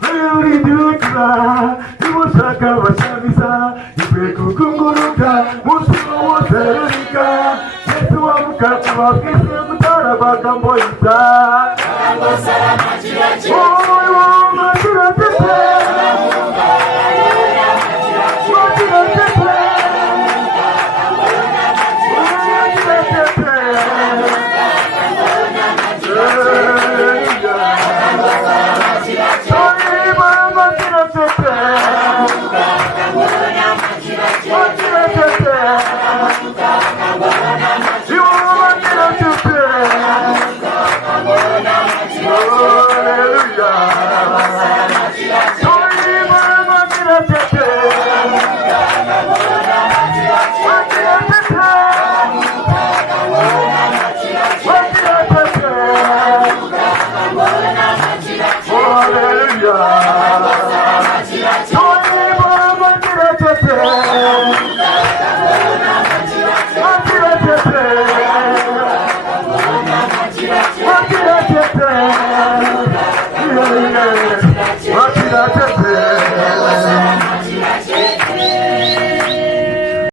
Uriduka, imushaka bashamisa, ipeku kunguruka, musimo woserurika, Yesu wa mukatu wafisi kutara bagambo ita. Hallelujah.